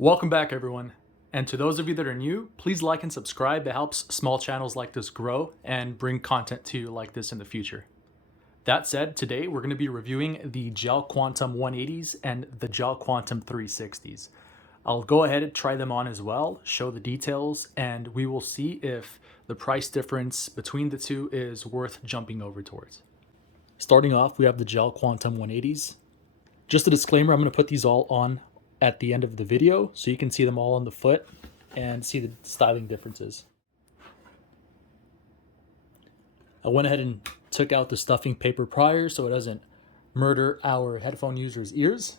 Welcome back, everyone. And to those of you that are new, please like and subscribe. It helps small channels like this grow and bring content to you like this in the future. That said, today we're going to be reviewing the Gel Quantum 180s and the Gel Quantum 360s. I'll go ahead and try them on as well, show the details, and we will see if the price difference between the two is worth jumping over towards. Starting off, we have the Gel Quantum 180s. Just a disclaimer, I'm going to put these all on at the end of the video so you can see them all on the foot and see the styling differences. I went ahead and took out the stuffing paper prior so it doesn't murder our headphone users' ears.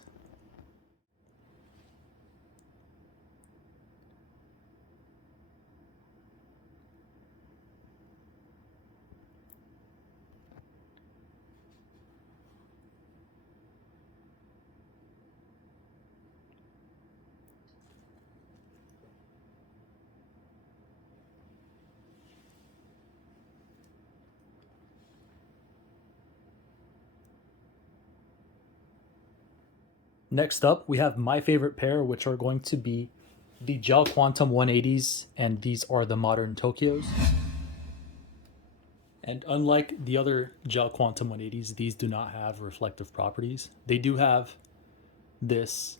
Next up, we have my favorite pair, which are going to be the Gel Quantum 180s, and these are the Modern Tokyos. And unlike the other Gel Quantum 180s, these do not have reflective properties. They do have this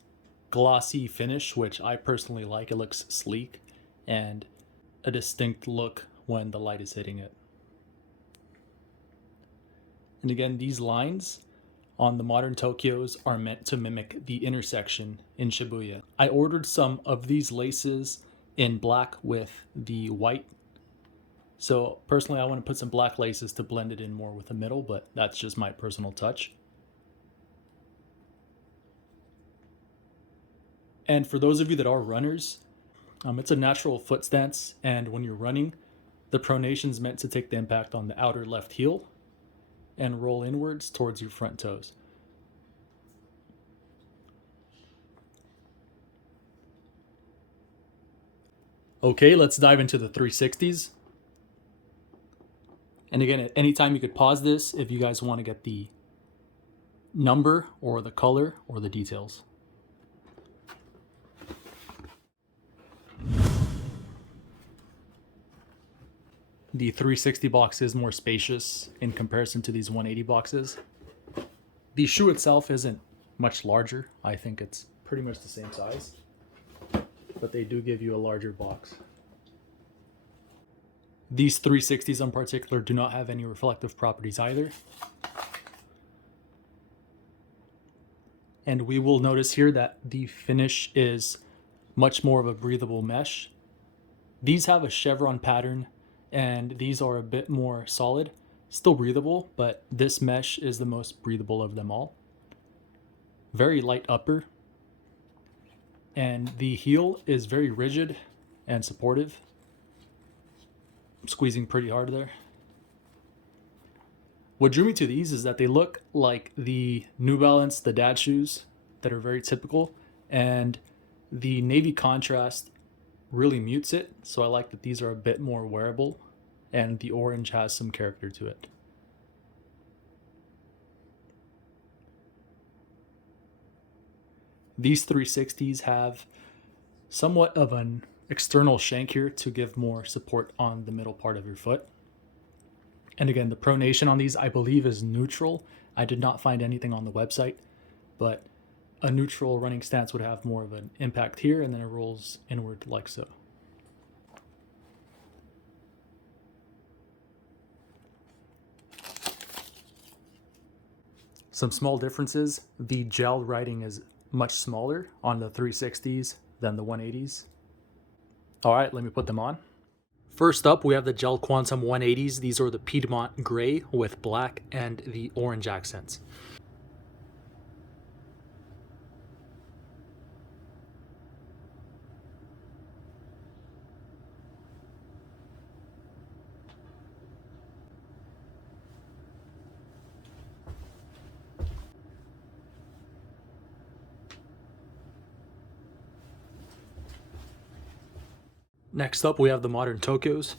glossy finish, which I personally like. It looks sleek and a distinct look when the light is hitting it. And again, these lines on the Modern Tokyos are meant to mimic the intersection in Shibuya. I ordered some of these laces in black with the white. So personally, I want to put some black laces to blend it in more with the middle, but that's just my personal touch. And for those of you that are runners, it's a natural foot stance, and when you're running, the pronation is meant to take the impact on the outer left heel and roll inwards towards your front toes. Okay, let's dive into the 360s. And again, at any time you could pause this if you guys want to get the number or the color or the details. The 360 box is more spacious in comparison to these 180 boxes. The shoe itself isn't much larger. I think it's pretty much the same size, but they do give you a larger box. These 360s in particular do not have any reflective properties either. And we will notice here that the finish is much more of a breathable mesh. These have a chevron pattern and these are a bit more solid, still breathable, but this mesh is the most breathable of them all. Very light upper, and the heel is very rigid and supportive. I'm squeezing pretty hard there. What drew me to these is that they look like the New Balance, the dad shoes that are very typical, and the navy contrast really mutes it, so I like that these are a bit more wearable and the orange has some character to it. These 360s have somewhat of an external shank here to give more support on the middle part of your foot. And again, the pronation on these I believe is neutral. I did not find anything on the website, but a neutral running stance would have more of an impact here and then it rolls inward like so. Some small differences. The gel writing is much smaller on the 360s than the 180s. All right, let me put them on. First up, we have the Gel Quantum 180s. These are the Piedmont gray with black and the orange accents. Next up, we have the Modern Tokyos.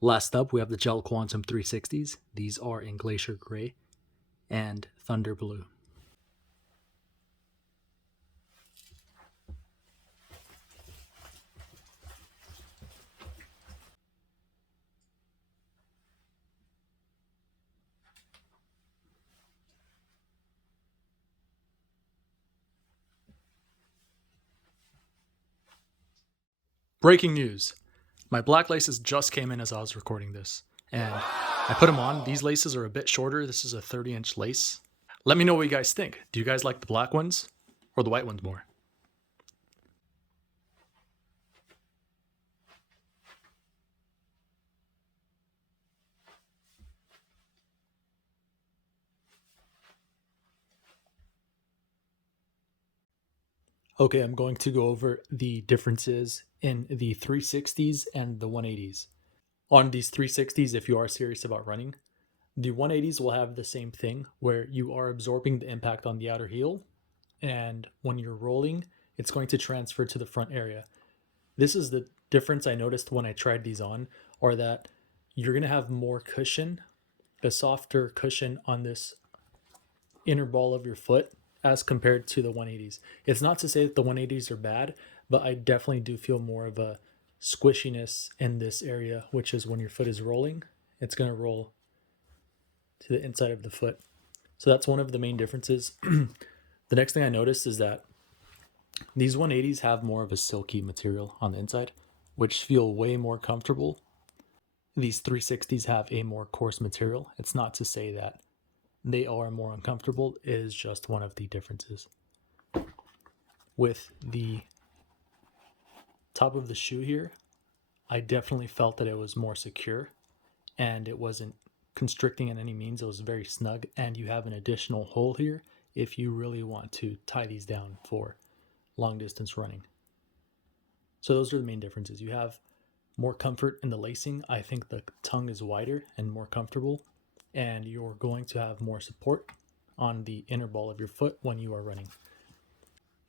Last up, we have the Gel Quantum 360s. These are in Glacier Gray and Thunder Blue. Breaking news. My black laces just came in as I was recording this, and I put them on. These laces are a bit shorter. This is a 30-inch lace. Let me know what you guys think. Do you guys like the black ones or the white ones more? Okay, I'm going to go over the differences in the 360s and the 180s. On these 360s, if you are serious about running, the 180s will have the same thing where you are absorbing the impact on the outer heel, and when you're rolling, it's going to transfer to the front area. This is the difference I noticed when I tried these on, or that you're going to have more cushion, a softer cushion on this inner ball of your foot as compared to the 180s. It's not to say that the 180s are bad, but I definitely do feel more of a squishiness in this area, which is when your foot is rolling, it's going to roll to the inside of the foot. So that's one of the main differences. The next thing I noticed is that these 180s have more of a silky material on the inside, which feel way more comfortable. These 360s have a more coarse material. It's not to say that they are more uncomfortable, it is just one of the differences. With the top of the shoe here, I definitely felt that it was more secure and it wasn't constricting in any means. It was very snug, and you have an additional hole here if you really want to tie these down for long distance running. So those are the main differences. You have more comfort in the lacing. I think the tongue is wider and more comfortable, and you're going to have more support on the inner ball of your foot when you are running.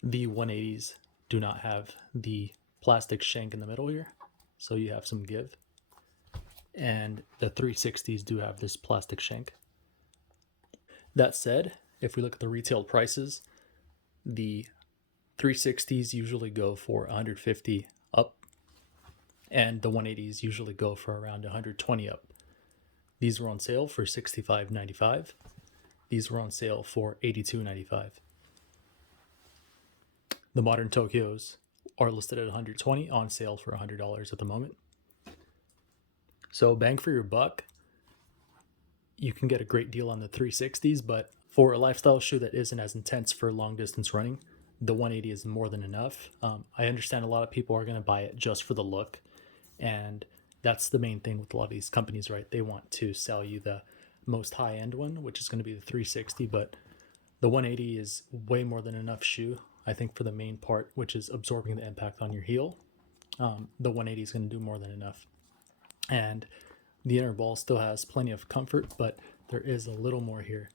The 180s do not have the plastic shank in the middle here, so you have some give. And the 360s do have this plastic shank. That said, if we look at the retail prices, the 360s usually go for 150 up, and the 180s usually go for around 120 up. These were on sale for $65.95. These were on sale for $82.95. The modern Tokyos are listed at $120, on sale for $100 at the moment. So bang for your buck. You can get a great deal on the 360s, but for a lifestyle shoe that isn't as intense for long distance running, the 180 is more than enough. I understand a lot of people are going to buy it just for the look, and that's the main thing with a lot of these companies, right? They want to sell you the most high-end one, which is going to be the 360, but the 180 is way more than enough shoe, I think, for the main part, which is absorbing the impact on your heel. The 180 is going to do more than enough. And the inner ball still has plenty of comfort, but there is a little more here.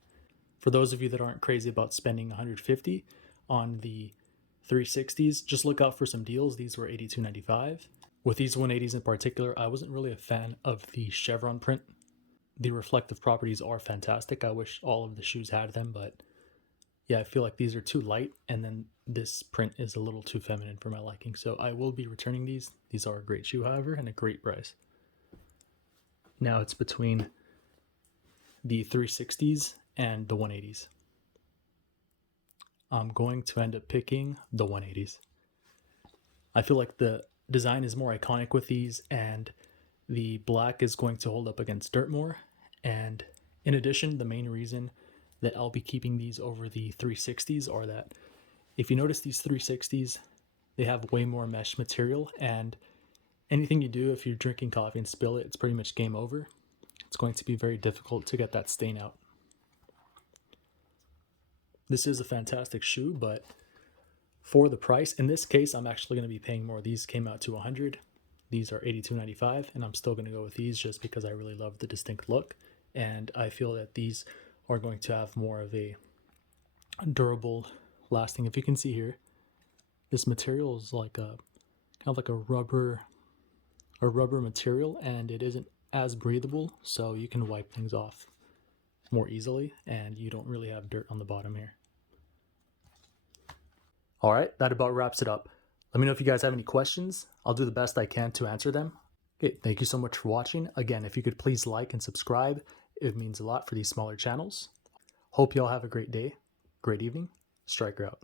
For those of you that aren't crazy about spending $150 on the 360s, just look out for some deals. These were $82.95. With these 180s in particular, I wasn't really a fan of the chevron print. The reflective properties are fantastic. I wish all of the shoes had them, but yeah, I feel like these are too light, and then this print is a little too feminine for my liking. So I will be returning these. These are a great shoe, however, and a great price. Now it's between the 360s and the 180s. I'm going to end up picking the 180s. I feel like the design is more iconic with these, and the black is going to hold up against dirt more. And in addition, the main reason that I'll be keeping these over the 360s are that if you notice these 360s, they have way more mesh material, and anything you do, if you're drinking coffee and spill it, it's pretty much game over. It's going to be very difficult to get that stain out. This is a fantastic shoe, but for the price, in this case, I'm actually going to be paying more. These came out to $100. These are $82.95, and I'm still going to go with these just because I really love the distinct look, and I feel that these are going to have more of a durable lasting. If you can see here, this material is like a kind of like a rubber material, and it isn't as breathable, so you can wipe things off more easily and you don't really have dirt on the bottom here. All right, that about wraps it up. Let me know if you guys have any questions. I'll do the best I can to answer them. Okay, thank you so much for watching. Again, if you could please like and subscribe, it means a lot for these smaller channels. Hope you all have a great day, great evening. Striker out.